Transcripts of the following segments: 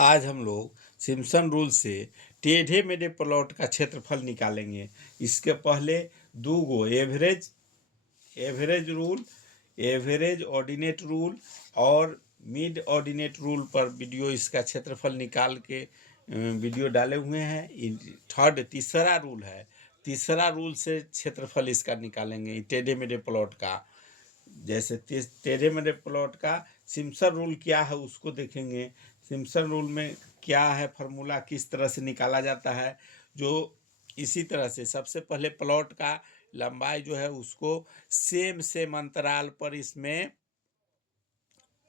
आज हम लोग सिम्पसन रूल से टेढ़े मेढ़े प्लॉट का क्षेत्रफल निकालेंगे। इसके पहले दो गो average rule, average ordinate rule और मिड ऑर्डिनेट रूल पर वीडियो इसका क्षेत्रफल निकाल के वीडियो डाले हुए हैं। तीसरा रूल है। तीसरा रूल से क्षेत्रफल इसका निकालेंगे टेढ़े मेढ़े प्लॉट का। जैसे टेढ़े मेढ़े प्लॉट का सिम्पसन रूल क्या है उसको देखेंगे। सिम्पसन रूल में क्या है, फार्मूला किस तरह से निकाला जाता है। जो इसी तरह से सबसे पहले प्लॉट का लंबाई जो है उसको सेम अंतराल पर इसमें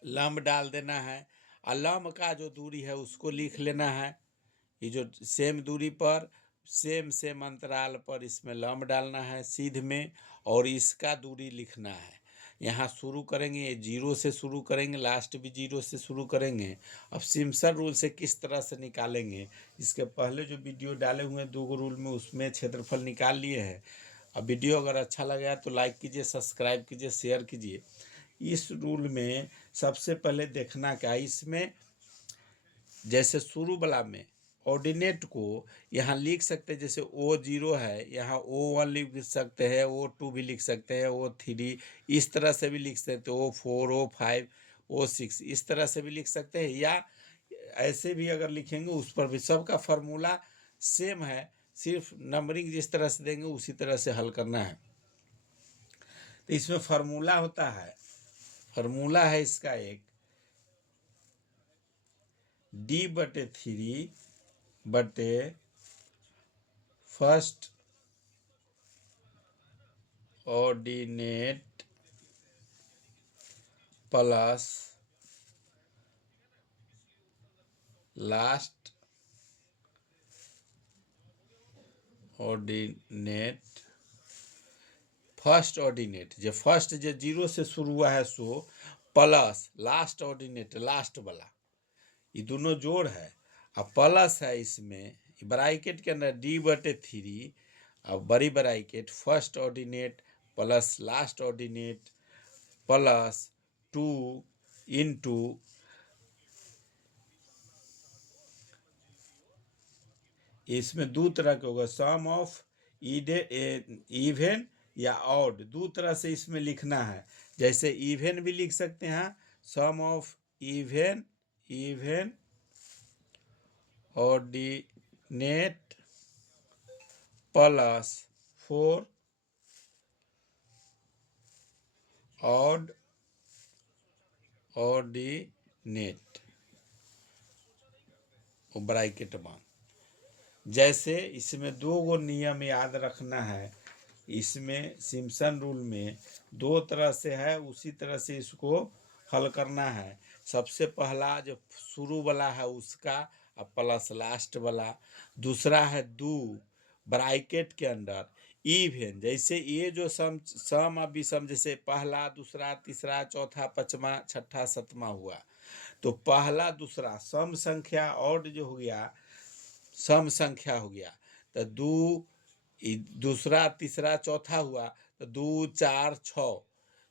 लंब डाल देना है और लंब का जो दूरी है उसको लिख लेना है। ये जो सेम दूरी पर सेम अंतराल पर इसमें लंब डालना है सीध में, और इसका दूरी लिखना है। यहाँ शुरू करेंगे, ये जीरो से शुरू करेंगे, लास्ट भी जीरो से शुरू करेंगे। अब सिम्पसन रूल से किस तरह से निकालेंगे, इसके पहले जो वीडियो डाले हुए हैं दो गो रूल में, उसमें क्षेत्रफल निकाल लिए हैं। अब वीडियो अगर अच्छा लगा तो लाइक कीजिए, सब्सक्राइब कीजिए, शेयर कीजिए। इस रूल में सबसे पहले देखना क्या, इसमें जैसे शुरू वाला में ऑर्डिनेट को यहाँ लिख सकते हैं। जैसे O0 है, यहाँ O1 लिख सकते हैं, O2 भी लिख सकते हैं, O3 इस तरह से भी लिख सकते हैं, O4 O5 O6 इस तरह से भी लिख सकते हैं। या ऐसे भी अगर लिखेंगे उस पर भी सबका फार्मूला सेम है, सिर्फ नंबरिंग जिस तरह से देंगे उसी तरह से हल करना है। तो इसमें फार्मूला होता है, फार्मूला है इसका एक D/3 बटे first ordinate plus last ordinate. First ordinate जो फर्स्ट जो जीरो से शुरू हुआ है so plus last ordinate last वाला, ये दोनों जोड़ है। अब प्लस है इसमें ब्रैकेट के अंदर D/3, अब बड़ी bracket first ordinate plus last ordinate plus 2 into इसमें दो तरह के होगा, सम ऑफ इवन या ऑड, दो तरह से इसमें लिखना है। जैसे इवन भी लिख सकते हैं, sum of even ordinate plus 4 odd ordinate bracket मान। जैसे इसमें दो गो नियम याद रखना है। इसमें सिम्पसन रूल में दो तरह से है, उसी तरह से इसको हल करना है। सबसे पहला जो शुरू वाला है उसका प्लस लास्ट वाला। दूसरा है दो ब्रैकेट के अंदर इवन, जैसे ये जो सम और विषम, जैसे पहला दूसरा तीसरा चौथा पांचवा छठा सातवां हुआ, तो पहला दूसरा सम संख्या और जो हो गया सम संख्या हो गया, तो दो दूसरा तीसरा चौथा हुआ, तो 2 4 6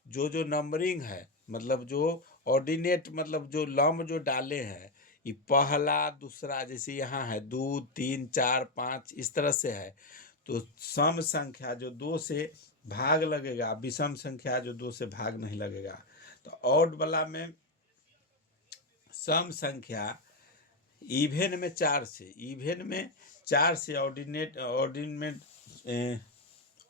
जो नंबरिंग है, मतलब जो ऑर्डिनेट मतलब जो लंब जो डाले हैं, ये पहला दूसरा, जैसे यहाँ है 2 3 4 5 इस तरह से है। तो सम संख्या जो 2 से भाग लगेगा, विषम संख्या जो 2 से भाग नहीं लगेगा। तो ऑड वाला में सम संख्या इवेन में 4 से ऑर्डिनेट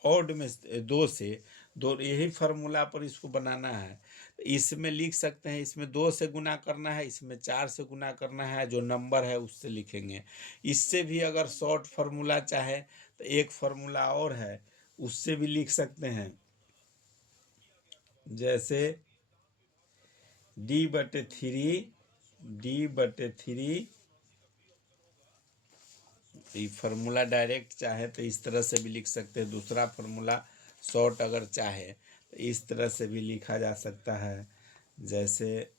ऑड में 2 से दो, यही फार्मूला पर इसको बनाना है। इसमें लिख सकते हैं, इसमें 2 से गुना करना है, इसमें 4 से गुना करना है, जो नंबर है उससे लिखेंगे। इससे भी अगर शॉर्ट फार्मूला चाहे तो एक फार्मूला और है, उससे भी लिख सकते हैं। जैसे D/3 ये फार्मूला डायरेक्ट चाहे तो इस तरह से भी लिख सकते हैं। दूसरा फार्मूला शॉर्ट अगर चाहे तो इस तरह से भी लिखा जा सकता है। जैसे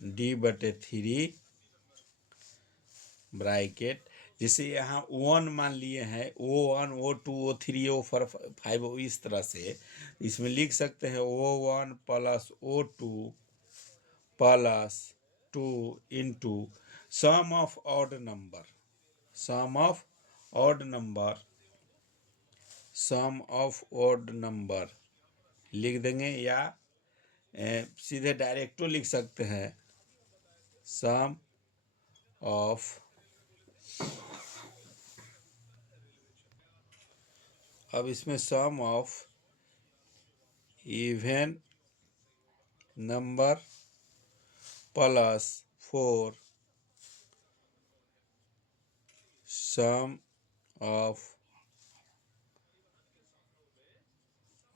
D/3 ब्रैकेट, जैसे यहाँ 1 मान लिए हैं, O1 O2 O3 O4 5 इस तरह से इसमें लिख सकते हैं O1 plus O2 plus 2 into sum of odd number, sum of odd number, sum of odd number लिख देंगे, या सीधे डायरेक्टो लिख सकते हैं, सम ऑफ, अब इसमें sum of even number plus 4 sum of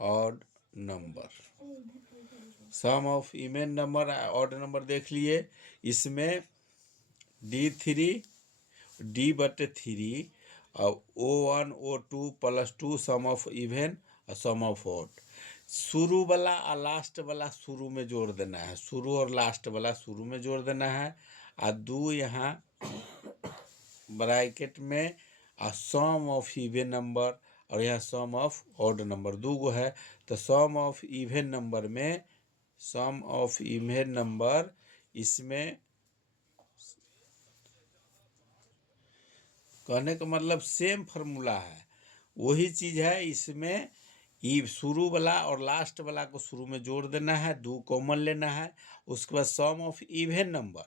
odd number, sum of even number odd number देख लिए, इसमें D3 और O1 O2 plus 2 some of even और सम ऑफ ऑड, शुरू वाला और लास्ट वाला शुरू में जोड़ देना है, शुरू और लास्ट वाला शुरू में जोड़ देना है, और 2 यहाँ ब्रैकेट में, और सम ऑफ इवन नंबर, और यहाँ सम ऑफ ऑड नंबर 2 गो है, तो सम ऑफ इवन नंबर में, सम ऑफ इवन नंबर इसमें कहने का मतलब सेम फार्मूला है, वही चीज़ है, इसमें ई शुरू वाला और लास्ट वाला को शुरू में जोड़ देना है, 2 कॉमन लेना है, उसके बाद sum of even number,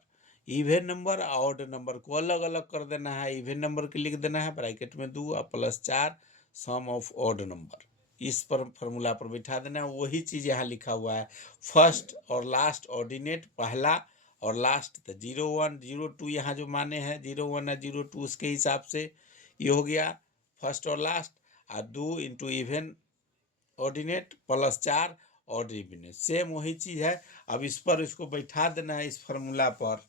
even number odd number को अलग अलग कर देना है, इवन नंबर के लिख देना है ब्रैकेट में 2 और plus 4 sum of odd number, इस पर फार्मूला पर बिठा देना है, वही चीज़ यहाँ लिखा हुआ है, फर्स्ट और लास्ट ऑर्डिनेट, पहला और लास्ट, तो 01 02 यहाँ जो माने हैं 01 और 02 उसके हिसाब से ये हो गया फर्स्ट और लास्ट, और 2 into even ordinate plus 4 odd even, same वही चीज़ है। अब इस पर इसको बैठा देना है, इस फार्मूला पर,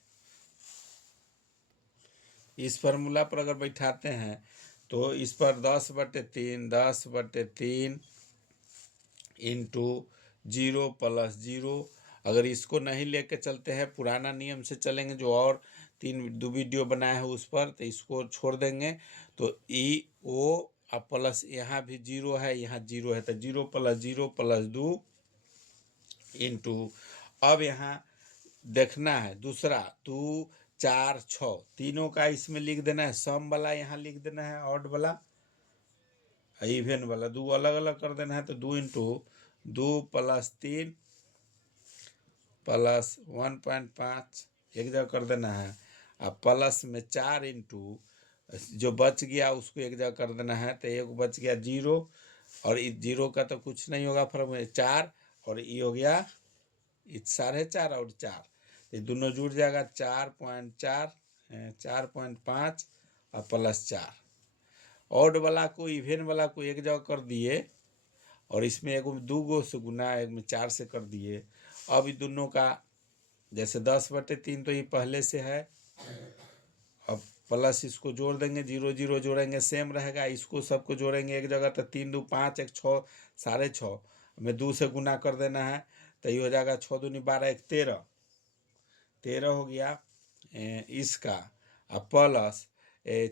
इस फार्मूला पर अगर बैठाते हैं तो इस पर 10/3 इंटू 0 प्लस 0, अगर इसको नहीं लेके चलते हैं, पुराना नियम से चलेंगे, जो और 2 वीडियो बनाए हैं उस पर, तो इसको छोड़ देंगे, तो ई ओ प्लस यहाँ भी 0 है, यहाँ 0 है, तो 0 प्लस 2 इंटू, अब यहाँ देखना है दूसरा 2 4 6 तीनों का इसमें लिख देना है, सम वाला यहाँ लिख देना है, ऑड वाला इवन वाला 2 अलग अलग कर देना है, तो 2 इंटू 2 प्लस 3 प्लस 1.5 एक जगह कर देना है, और प्लस में 4 इंटू जो बच गया उसको एक जगह कर देना है, तो एक बच गया 0, और इस 0 का तो कुछ नहीं होगा, फिर 4, और ये हो गया 4.5 और 4, ये दोनों जुड़ जाएगा 4.4 4.5 और प्लस 4, ऑड वाला को इवन वाला को एक जगह कर दिए, और इसमें एक 2 गो से गुना, एक में 4 से कर दिए, अब इन दोनों का जैसे 10/3 तो ये पहले से है, अब प्लस इसको जोड़ देंगे, 0 0 जोड़ेंगे सेम रहेगा, इसको सबको जोड़ेंगे एक जगह, तो 3 2 5 1 6 6.5 में 2 से गुना कर देना है, तो ये हो जाएगा 6 दूनी 12 1 13 हो गया इसका, प्लस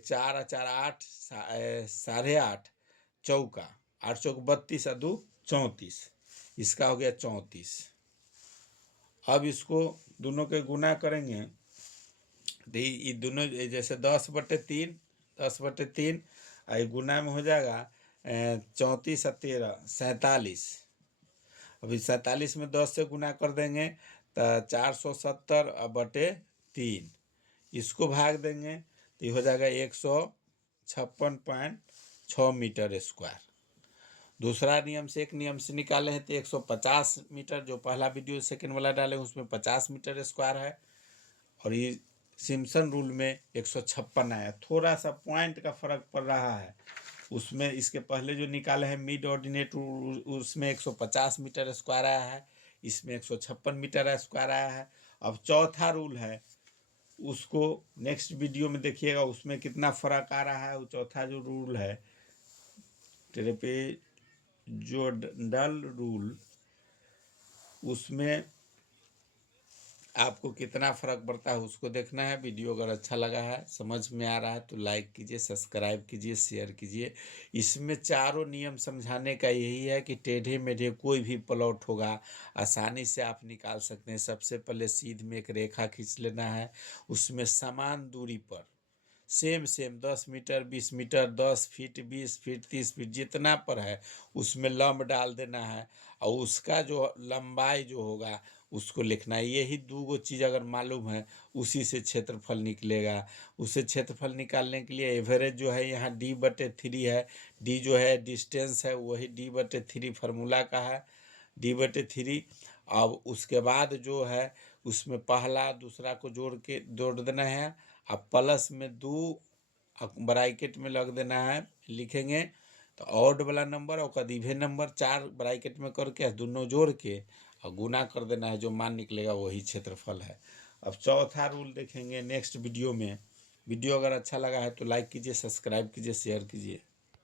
4 और 4 8 8.5 चौका 8 चौक 32 और 2 34, इसका हो गया 34। अब इसको दोनों के गुना करेंगे, तो ये दोनों जैसे 10/3 और गुना में हो जाएगा 34 और 13 47, अभी 47 में 10 से गुना कर देंगे तो 470/3, इसको भाग देंगे तो ये हो जाएगा 156.6 मीटर स्क्वायर। दूसरा नियम से, एक नियम से निकाले हैं तो 150 मीटर, जो पहला वीडियो सेकंड वाला डाले उसमें 50 मीटर स्क्वायर है, और ये सिम्पसन रूल में 156 आया, थोड़ा सा पॉइंट का फर्क पड़ रहा है, उसमें इसके पहले जो निकाले हैं मिड ऑर्डिनेट उसमें 150 मीटर स्क्वायर आया है, इसमें 156 मीटर स्क्वायर आया है। अब चौथा रूल है, उसको नेक्स्ट वीडियो में देखिएगा, उसमें कितना फर्क आ रहा है। वो चौथा जो रूल है ट्रेपेजोइडल रूल, उसमें आपको कितना फ़र्क पड़ता है उसको देखना है। वीडियो अगर अच्छा लगा है, समझ में आ रहा है तो लाइक कीजिए, सब्सक्राइब कीजिए, शेयर कीजिए। इसमें चारों नियम समझाने का यही है कि टेढ़े मेढ़े कोई भी प्लॉट होगा आसानी से आप निकाल सकते हैं। सबसे पहले सीध में एक रेखा खींच लेना है, उसमें समान दूरी पर same same 10 metre 20 metre 10 feet 20 feet 30 feet जितना पर है उसमें लंब डाल देना है, और उसका जो लंबाई जो होगा उसको लिखना है। यही दो गो चीज़ अगर मालूम है उसी से क्षेत्रफल निकलेगा। उसे क्षेत्रफल निकालने के लिए एवरेज जो है यहाँ D/3 है। डी जो है डिस्टेंस है, वही D/3 फार्मूला का है, D/3। अब उसके बाद जो है उसमें पहला दूसरा को जोड़ देना है। अब प्लस में 2 ब्रैकेट में लग देना है, लिखेंगे तो ऑड वाला नंबर और इवन नंबर 4 ब्रैकेट में करके दोनों जोड़ के और गुना कर देना है, जो मान निकलेगा वही क्षेत्रफल है। अब चौथा रूल देखेंगे नेक्स्ट वीडियो में। वीडियो अगर अच्छा लगा है तो लाइक कीजिए, सब्सक्राइब कीजिए, शेयर कीजिए।